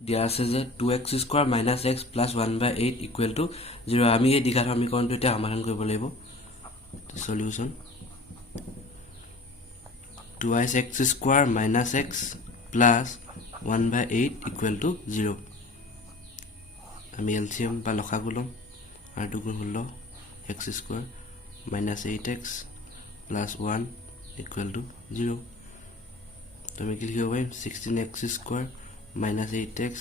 দিয়া আছে যে 2x square minus x plus 1/8 equal to 0 আমি এই দ্বিঘাত সমীকৰণটো এতিয়া সমাধান কৰিব লাগিব solution 2x square minus x plus 1/8 equal to 0 আমি এলচিএম বা লসাগু ল'ম আৰু 2 গুণ 16 x square minus 8x plus 1 equal to 0 তো আমি কি লিখিব পাৰিম 16x square minus 8x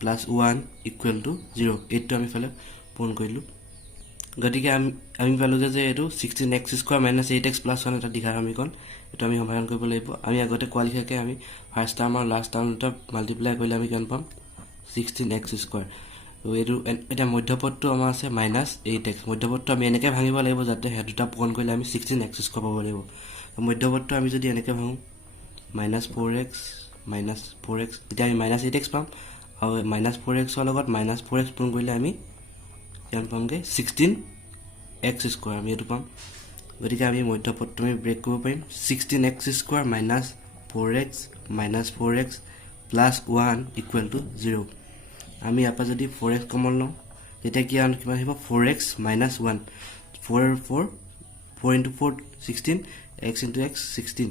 plus 1 equal to 0 এইটো আমি ফালে পূৰণ কৰিলো গতিকে আমি পালো যে এটো 16x square minus 8x plus 1 এটা দ্বিঘাত সমীকৰণ এটো আমি সমাধান কৰিব লাগিব আমি আগতে কোৱালিফাইকে আমি ফাৰ্স্ট টাৰ্ম আৰু লাষ্ট টাৰ্ম দুটা মাল্টিপ্লাই কৰিলে আমি কিমান পাম 16x স্কয়াৰ তো এটো এটা মধ্যপদটো আমাৰ আছে -8x মধ্যপদটো আমি এনেকৈ ভাঙিব লাগিব যাতে হে দুটা পূৰণ কৰিলে আমি 16x স্কয়াৰ পাব লাগিব মধ্যপদটো আমি যদি এনেকৈ ভাঙো -4x minus 4x এতিয়া আমি -8x পাম আৰু -4x ৰ লগত -4x পূৰণ কৰিলে আমি কিমান পামগে 16x স্কয়াৰ আমি এটো পাম গতিকে আমি মধ্যপদটো আমি ব্ৰেক কৰিব পাৰিম 16x square -4x -4x plus 1 equal to 0 আমি আপা যদি 4x কমন লওঁ তেতিয়া কি আহিব 4x minus 1 4 into 4 16 x into x 16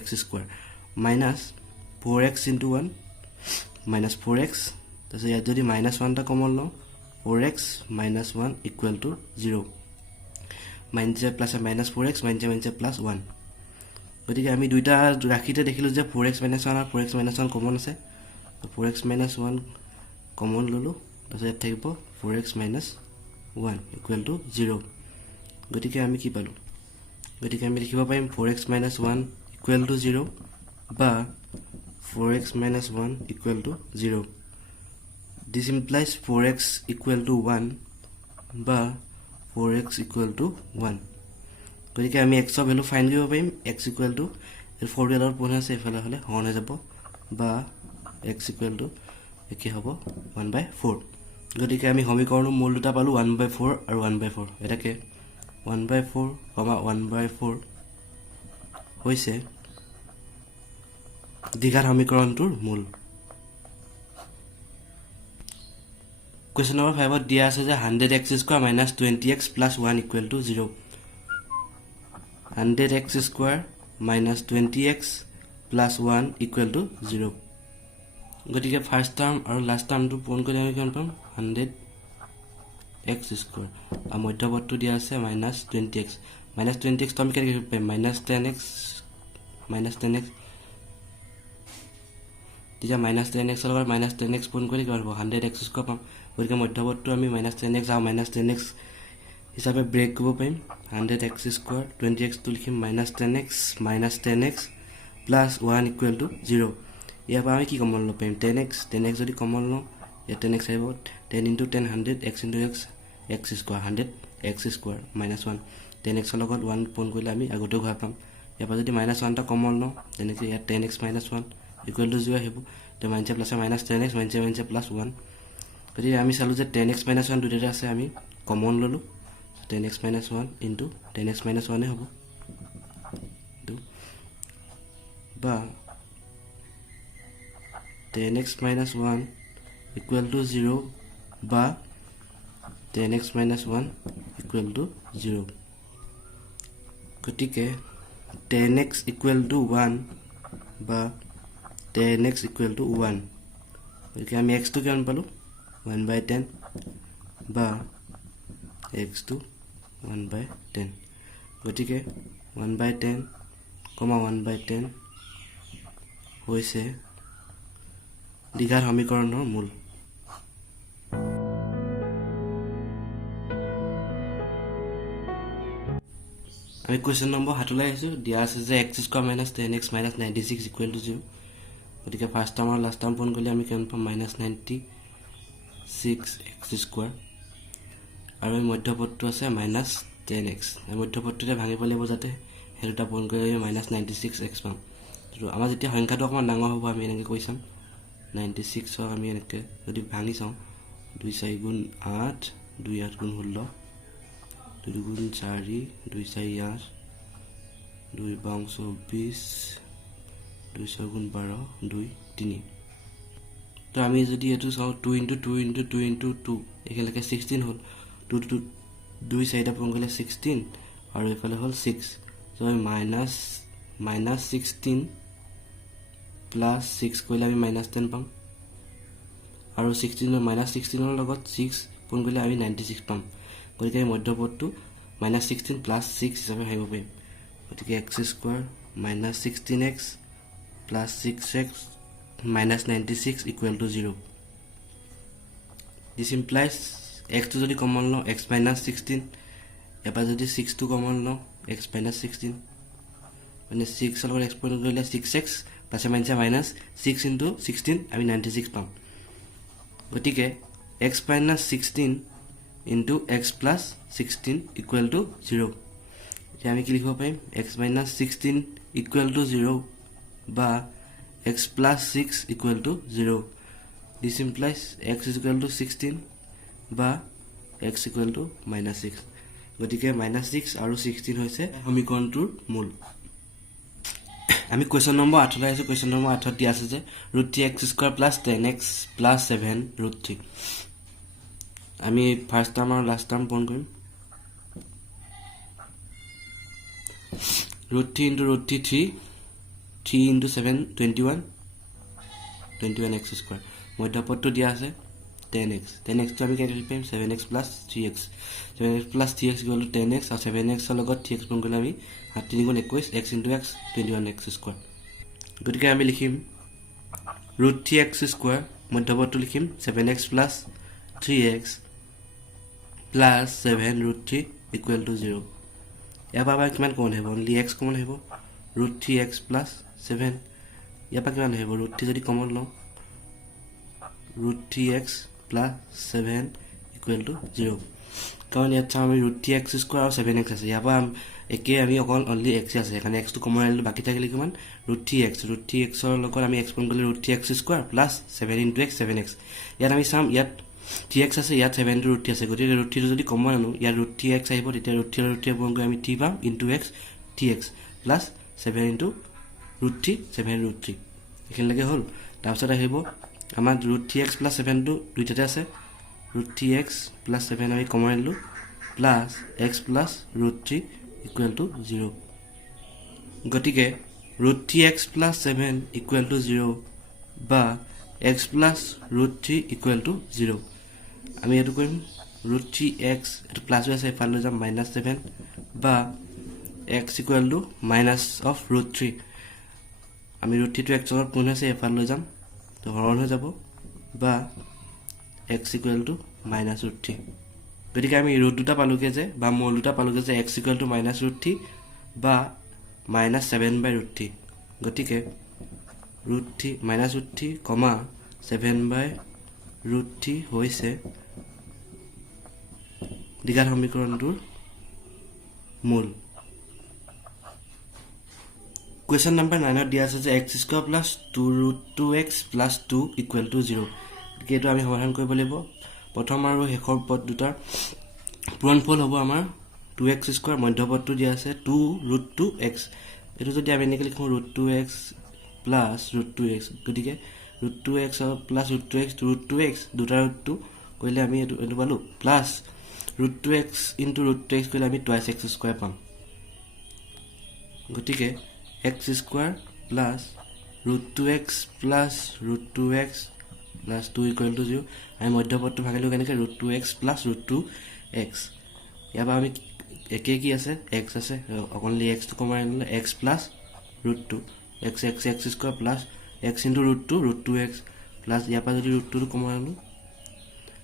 x square minus 4x into 1 minus 4x तो याद যদি minus 1 টা কমন লওঁ 4x minus 1 equal to 0 minus plus minus 4x minus plus 1 গতিকে আমি দুইটা ৰাখিতে দেখিলো যে 4x minus 1 আৰু 4x minus 1 কমন আছে তো 4x minus 1 কমন ললো তো ইয়াত থাকিব 4x minus 1 equal to 0 গতিকে আমি কি পালো গতিকে আমি লিখিব পাৰিম 4x minus 1 equal to 0 বা 4x minus 1 equal to 0 this implies 4x equal to 1 বা 4x equal to 1 গতিকে আমি x ৰ ভ্যালু ফাইন্ড কৰিব পাৰিম x equal to 4 এলৰ পুনৰ আছে এফালে হলে হৰণ হৈ যাব বা x equal to কি হ'ব 1/4 গতিকে আমি সমীকৰণৰ মূল দুটা পালো 1/4 আৰু 1/4 এটাকে 1/4, 1/4 হৈছে দ্বিঘাত সমীকৰণটোৰ মূল কোৱেশ্চন নম্বৰ 5 ত দিয়া আছে যে 100x square minus 20x plus 1 equal to 0 100x square minus 20x plus 1 equal to 0 গতিকে ফাৰ্স্ট টাৰ্ম আৰু লাষ্ট টাৰ্মটো পূৰণ কৰি আমি কিমান পাম 100x স্কয়াৰ আৰু মধ্যপদটো দিয়া আছে -20x -20x তো আমি কেনেকৈ লিখিব পাৰিম -10x তেতিয়া -10x ৰ লগত -10x পূৰণ কৰি কিমান হ'ব 100x স্কয়াৰ পাম গতিকে মধ্যপদটো আমি -10x আৰু -10x হিচাপে ব্ৰেক কৰিব পাৰিম 100x স্কয়াৰ 20x তো লিখিম -10x plus 1 equal to 0 ইয়াৰ পৰা আমি কি কমন ল'ব পাৰিম 10x যদি কমন লওঁ ইয়াত 10x আহিব 10 into 10 100 x into x square 100x square -1 10x ৰ লগত 1 পূৰণ কৰিলে আমি আগতে ঘূৰাই পাম ইয়াৰ পৰা যদি -1 টা কমন লওঁ তেনেকৈ ইয়াত 10x - 1 equal to 0 আহিব তো minus plus -10x minus plus 1 গতিকে আমি চালো যে 10x - 1 দুইটা আছে আমি কমন ললো 10x - 1 into 10x - 1 এ হ'ব বা 10x - 1 equal to 0 বা 10x - 1 equal to 0 গতিকে 10x equal to 1 বা 10x equal to 1 গতিকে আমি x তো কিমান পালো 1/10 বা x তো 1/10 গতিকে 1/10, 1/10 হৈছে দ্বিঘাত সমীকৰণৰ মূল আমি কোৱেশ্চন নম্বৰ 7 লৈ আহিছো দিয়া আছে যে x square minus 10x minus 96 equal to 0 গতিকে ফাৰ্স্ট টাৰ্ম আৰু লাষ্ট টাৰ্ম পূৰণ কৰিলে আমি কিমান পাম -96x স্কয়াৰ আৰু এই মধ্যপদটো আছে -10x এই মধ্যপদটোতে ভাঙিব লাগিব যাতে সেই দুটা পূৰণ কৰিলে আমি -96x পাম তো আমাৰ যেতিয়া সংখ্যাটো অকমান ডাঙৰ হ'ব আমি এনেকৈ কৈ চাম 96 ক আমি এনেকৈ যদি ভাঙি চাওঁ 2 4 গুণ 8 2 8 গুণ 16 2 গুণ 4 2 4 8 2 বাং 24 2 6 গুণ 12 2 3 তো আমি যদি এইটো চাওঁ 2 × 2 × 2 × 2 একেলগে 16 হ'ল 2 2 4টা পূৰণ কৰিলে 16 আৰু এইফালে হ'ল 6 তো আমি -16 প্লাছ 6 কৰিলে আমি -10 পাম আৰু 16 লগত 6 পূৰণ কৰিলে আমি 96 পাম গতিকে মধ্যপদটো -16 প্লাছ 6 হিচাপে ভাবিব পাৰিম গতিকে x² -16x plus 6x -96 = 0 This implies x to যদি কমন লওঁ x - 16 এবাৰ যদি 6 to কমন লওঁ x - 16 মানে 6 লগত x পূৰণ কৰিলে 6x প্লাছ মাইনাছ -6 × 16 আমি 96 পাম গতিকে x - 16 × x + 16 = 0 এতিয়া আমি কি লিখিব পাৰিম x - 16 = 0 বা x + 6 = 0 This implies x = 16 বা x = -6 গতিকে -6 আৰু 16 হৈছে সমীকৰণটোৰ মূল আমি কোৱেশ্চন নম্বৰ 8 লৈ আহিছো কোৱেশ্চন নম্বৰ 8 দিয়া আছে যে √3x² + 10x + 7 √3 আমি ফাৰ্স্ট টাৰ্ম আৰু লাষ্ট টাৰ্ম পূৰণ কৰিম √3 × √3 3 × 7 21x² মধ্যপদটো দিয়া আছে 10x টো আমি কেনেকৈ লিখিম 7x + 3x 7x + 3x = 10x আৰু 7x ৰ লগত 3x পূৰণ কৰিলে আমি 7 3 × 21 x × x 21x² গতিকে আমি লিখিম √3x² মধ্যপদটো লিখিম 7x + 3x + 7 √3 = 0 ইয়াৰ পৰা কিমান কমন আহিব অনলি x কমন আহিব √3x + 7 ইয়াৰ পৰা কিমান আহিব √3 যদি কমন লওঁ √3x + 7 = 0 কাৰণ ইয়াত চাওঁ আমি √3x² আৰু 7x আছে ইয়াৰ পৰা একে আমি অকল অনলি x আছে সেইকাৰণে x টো কমন আনিলোঁ বাকী থাকিলে কিমান √3x ৰ লগত আমি x পূৰণ কৰিলে √3x² + 7 × x 7x ইয়াত আমি চাম ইয়াত 3x আছে ইয়াত 7 টো √3 আছে গতিকে √3 টো যদি কমন আনো ইয়াত √3x আহিব তেতিয়া √3 আৰু √3 পূৰণ কৰি আমি 3 পাম * x 3x + 7 × √3 7 √3 এখিনিলৈকে হ'ল তাৰপিছত আহিব আমাৰ √3x + 7 টো দুইটাতে আছে √3x + 7 আমি কমন আনিলোঁ প্লাছ x + √3 = 0 গতিকে √3x + 7 = 0 বা x + √3 = 0 আমি এইটো কৰিম √3x এইটো প্লাছ হৈ আছে এফালে লৈ যাম -7 বা x = -√3 আমি √3 টো x ৰ লগত পূৰণ হৈছে এফালে লৈ যাম তো হৰণ হৈ যাব বা x = -√3 গতিকে আমি ৰুট দুটা পালোগে যে বা মূল দুটা পালোগে যে x = -√3 বা -7/√3 গতিকে √3 -√3, 7/√3 হৈছে দ্বিঘাত সমীকৰণটোৰ মূল Question number 9 দিয়া আছে যে x² + 2√2x + 2 = 0 এইটো আমি সমাধান কৰিব লাগিব প্ৰথম আৰু শেষৰ পদ দুটাৰ পূৰণফল হ'ব আমাৰ 2x² মধ্যপদটো দিয়া আছে 2√2x এইটো যদি আমি এনেকৈ লিখোঁ √2x + √2x গতিকে √2x + √2x √2x দুটা ৰুটটো কৰিলে আমি এইটো পালোঁ প্লাছ √2x × √2x কৰিলে আমি twice x² পাম গতিকে x² + √2x + √2x + 2 = 0 আমি মধ্যপদটো ভাগিলোঁ কেনেকৈ √2x + √2x ইয়াৰ পৰা আমি একে কি আছে x আছে অকল x টো কমাই আনিলে x + √2 x x² + x × √2 √2x plus ইয়াৰ পৰা যদি √2 টো কমাই আনো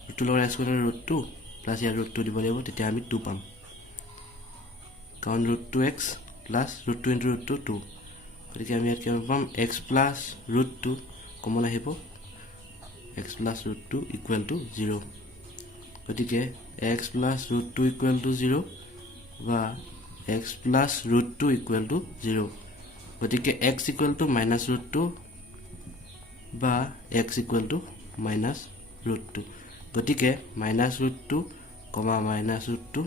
√2 লগত x কৰিলে √2 প্লাছ ইয়াৰ √2 দিব লাগিব তেতিয়া আমি 2 পাম কাৰণ √2x + √2 × √2 2 গতিকে আমি ইয়াত কি পাম x + √2 কমন আহিব x + √2 = 0 গতিকে x + √2 = 0 বা x + √2 = 0 গতিকে x = -√2 বা x = -√2 গতিকে -√2, -√2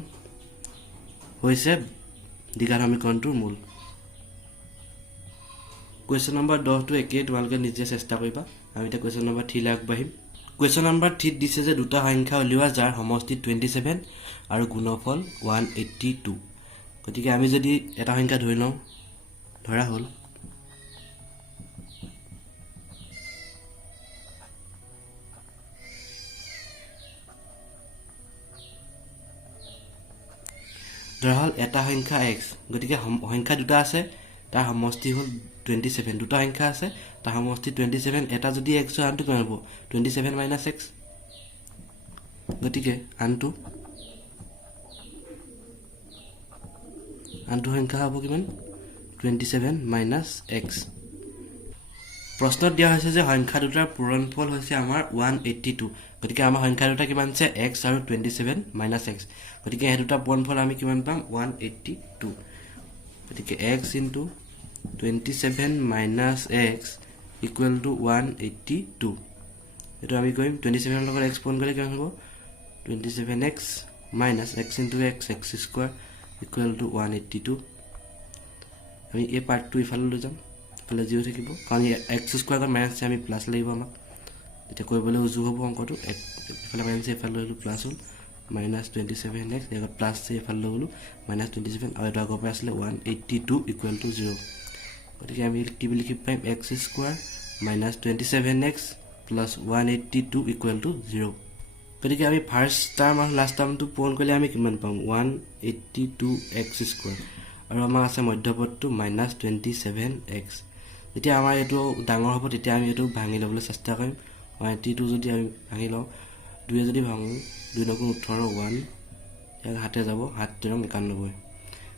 হৈছে দ্বিঘাত সমীকৰণটোৰ মূল Question number 10 টো একেই তোমালোকে নিজে চেষ্টা কৰিবা আমি এটা কোৱেশ্চন নম্বৰ 3 লাগ বাহিম কোৱেশ্চন নম্বৰ 3 দিছে যে দুটা সংখ্যা উলিওৱা যাৰ সমষ্টি 27 আৰু গুণফল 182 গতিকে আমি যদি এটা সংখ্যা ধৰি লওঁ ধৰা হল এটা সংখ্যা x গতিকে সংখ্যা দুটা আছে তাৰ সমষ্টি হল 27 দুটা সংখ্যা আছে তাৰ সমষ্টি 27 এটা যদি x হয় আনটো কিমান হ'ব 27 - x গতিকে আনটো সংখ্যা হ'ব কিমান 27 - x প্ৰশ্নত দিয়া হৈছে যে সংখ্যা দুটাৰ পূৰণফল হৈছে আমাৰ 182 গতিকে আমাৰ সংখ্যা দুটা কিমান আছে x আৰু 27 - x গতিকে এই দুটা পূৰণফল আমি কিমান পাম 182 গতিকে x * 27 - x = 182 এটো আমি কৰিম 27 ৰ লগত x পূৰণ কৰিলে কিমান হ'ব 27x - x * x x² = 182 আমি এই পাৰ্টটো ইফালে লৈ যাম ইফালে 0 থাকিব কাৰণ x² লগত মাইনাস আমি প্লাস লাগিব আমাক এটা কৰিবলৈ উজু হ'ব অংকটো ইফালে মাইনাস ইফালে লৈ প্লাস হ'ল -27x এগত প্লাস ইফালে লৈ -27 আৰু এটা আগৰ পৰা আছিল 182 = 0 গতিকে আমি কি লিখি পাম x² - 27x + 182 = 0 গতিকে আমি ফাৰ্স্ট টাৰ্ম আৰু লাষ্ট টাৰ্মটো পূৰণ কৰিলে আমি কিমান পাম 182x² আৰু আমাৰ আছে মধ্যপদটো -27x যেতিয়া আমাৰ এটো ডাঙৰ হ'ব তেতিয়া আমি এটো ভাঙি লবলৈ চেষ্টা কৰিম 182 যদি আমি ভাঙি লওঁ 2 যদি ভাঙো 2 * 18 1 ইয়াৰ হাতে যাব 7 * 91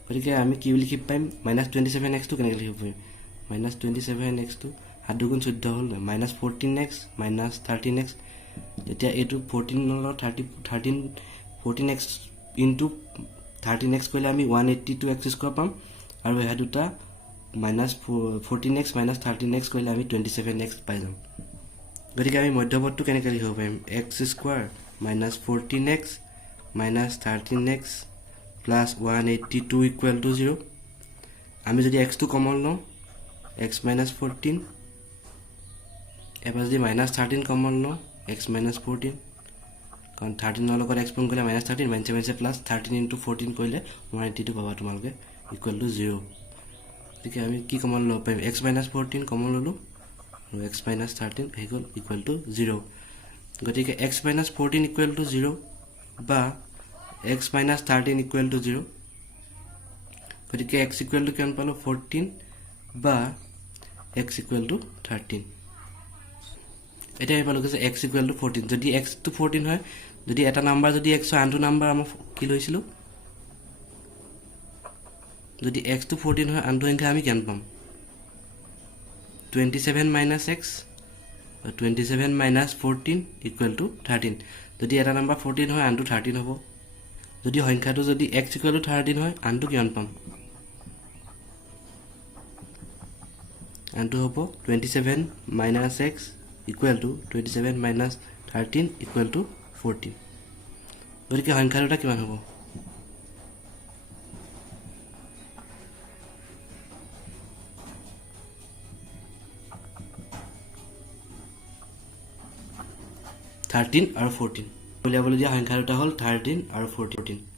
গতিকে আমি কি লিখি পাম -27x টো কেনেকৈ লিখিব পাৰিম -27x টো 7 * 2 = 14 হ'ল -14x - 13x তেতিয়া এটো 14 ৰ 14x * 13x কৰিলে আমি 182x² পাম আৰু এয়া দুটা -14x - 13x কৰিলে আমি 27x পাই যাম গতিকে আমি মধ্যপদটো কেনেকৈ লিখিব পাৰিম x² - 14x - 13x + 182 = 0 আমি যদি x টো কমন লওঁ x - 14 এবাৰ যদি -13 কমন লওঁ x - 14 কাৰণ 13 ৰ লগত x পূৰণ কৰিলে -13 - +13 * 14 কৰিলে 182 পাবা তোমালোকে = 0 গতিকে আমি কি কমন লব পাৰিম x - 14 কমন ললো আৰু x - 13 হৈ গল = 0 গতিকে x - 14 = 0 বা x - 13 = 0 গতিকে x = কিমান পালো 14 বা x = 13 এটা আমি পালো যে x = 14 যদি x টো 14 হয় যদি এটা নাম্বার যদি x হয় আনটো নাম্বার আমরা কি লইছিলো যদি x টো 14 হয় আনটো সংখ্যা আমি কেন পাম 27 - x 27 - 14 = 13 যদি এটা নাম্বার 14 হয় আনটো 13 হ'ব যদি সংখ্যাটো যদি x = 13 হয় আনটো কিমান পাম আনটো হ'ব 27 - x = 27 - 13 = 14 গতিকে সংখ্যা দুটা কিমান হ'ব 13 আৰু 14 উলিয়াবলৈ দিয়া সংখ্যা দুটা হ'ল 13 আৰু 14